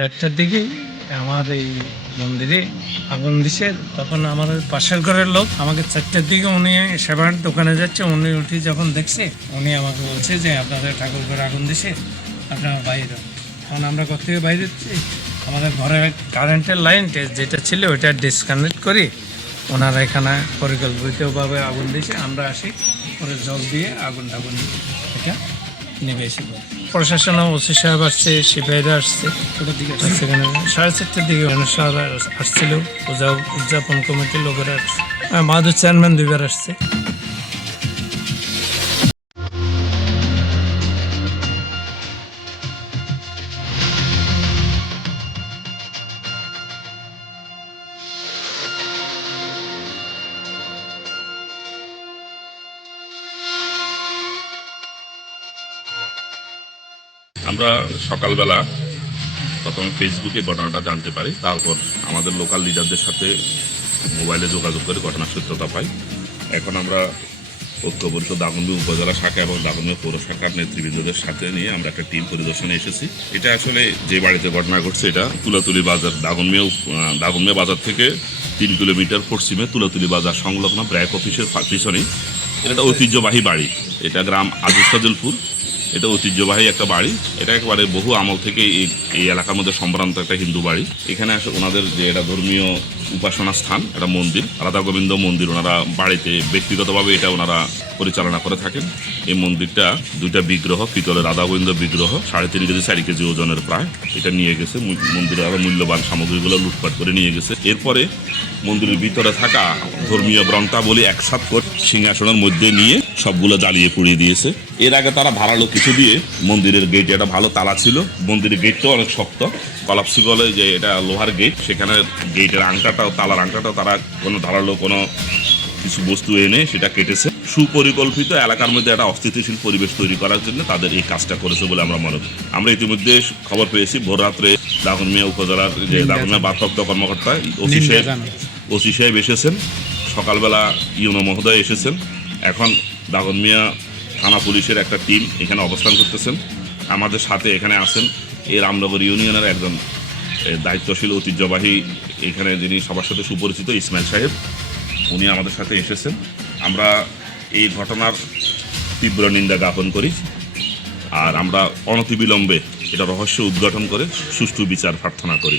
4টার দিকেই আমার এই মন্দিরে আগুন দিছে। তখন আমার ওই পাশের ঘরের লোক আমাকে 4টার দিকে, উনি সেবার দোকানে যাচ্ছে, উনি উঠে যখন দেখছে উনি আমাকে বলছে যে আপনাদের ঠাকুর ঘরে আগুন দিছে, আপনারা বাইরে। তখন আমরা ঘর থেকে বাইরে যাচ্ছি, আমাদের ঘরের কারেন্টের লাইন যেটা ছিল ওইটা ডিসকানেক্ট করি, ওনারা এখানে পরিকল্পিতভাবে আগুন দিয়েছে। আমরা আসি, পরে জল দিয়ে আগুন এটা নেমেছে। প্রশাসনও ওসি সাহেব আসছে, সিপাহীরা আসছে। সেখানে 4:30টার দিকে সাহেব আসছিল, উদযাপন কমিটির লোকেরা আসছে, মাদুর চেয়ারম্যান 2বার আসছে। আমরা সকালবেলা প্রথমে ফেসবুকে ঘটনাটা জানতে পারি, তারপর আমাদের লোকাল লিডারদের সাথে মোবাইলে যোগাযোগ করে ঘটনার সত্যতা পাই। এখন আমরা ঐক্য পরিষদ দাগনভূঞা উপজেলা শাখা এবং দাগনভূঞা পৌর শাখার নেতৃবৃন্দদের সাথে নিয়ে আমরা একটা টিম পরিদর্শনে এসেছি। এটা আসলে যে বাড়িতে ঘটনা ঘটছে এটা তুলাতুলি বাজার, দাগনভূঞা বাজার থেকে 3 কিলোমিটার পশ্চিমে তুলাতুলি বাজার সংলগ্ন ব্র্যাক অফিসের পিছনেই। এটা ঐতিহ্যবাহী বাড়ি, এটা গ্রাম আজিজফাজলপুর। এটা ঐতিহ্যবাহী একটা বাড়ি, এটা একেবারে বহু আমল থেকে এই এলাকার মধ্যে সম্ভ্রান্ত একটা হিন্দু বাড়ি। এখানে আসে ওনাদের যে এটা ধর্মীয় উপাসনা স্থান, একটা মন্দির, রাধা গোবিন্দ মন্দির। ওনারা বাড়িতে ব্যক্তিগতভাবে এটা ওনারা পরিচালনা করে থাকেন। এই মন্দিরটা 2টা বিগ্রহ, পিতলের রাধা গোবিন্দ বিগ্রহ 3.5 কেজি 4 কেজি ওজনের প্রায়, এটা নিয়ে গেছে। মন্দিরের আরো মূল্যবান সামগ্রীগুলো লুটপাট করে নিয়ে গেছে। এরপরে মন্দিরের ভিতরে থাকা ধর্মীয় গ্রন্থাবলী একসাথ করে সিংহাসনের মধ্যে নিয়ে সবগুলো জ্বালিয়ে পুড়িয়ে দিয়েছে। এর আগে তারা ধারালো কিছু দিয়ে মন্দিরের গেটে, একটা ভালো তালা ছিল, মন্দিরের গেটটাও অনেক শক্ত, কলাপসি বলে যে এটা লোহার গেট, সেখানে গেটের আংটাটাও, তালার আংটাটাও তারা কোনো ধারালো কোনো কিছু বস্তু এনে সেটা কেটেছে। সুপরিকল্পিত এলাকার মধ্যে একটা অস্থিতিশীল পরিবেশ তৈরি করার জন্য তাদের এই কাজটা করেছে বলে আমরা মনে করি। আমরা ইতিমধ্যে খবর পেয়েছি, ভোর রাত্রে দাগনভূঞা উপজেলার যে দাগনভূঞা ভারপ্রাপ্ত কর্মকর্তা ওসি সাহেব এসেছেন, সকালবেলা ইউনো মহোদয় এসেছেন। এখন দাগনভূঞা থানা পুলিশের একটা টিম এখানে অবস্থান করতেছেন। আমাদের সাথে এখানে আছেন এই রামনগর ইউনিয়নের একজন দায়িত্বশীল ঐতিহ্যবাহী, এখানে যিনি সবার সাথে সুপরিচিত, ইসমাইল সাহেব, উনি আমাদের সাথে এসেছেন। আমরা এই ঘটনার তীব্র নিন্দা জ্ঞাপন করি, আর আমরা অনতিবিলম্বে এটা রহস্য উদ্ঘাটন করে সুষ্ঠু বিচার প্রার্থনা করি।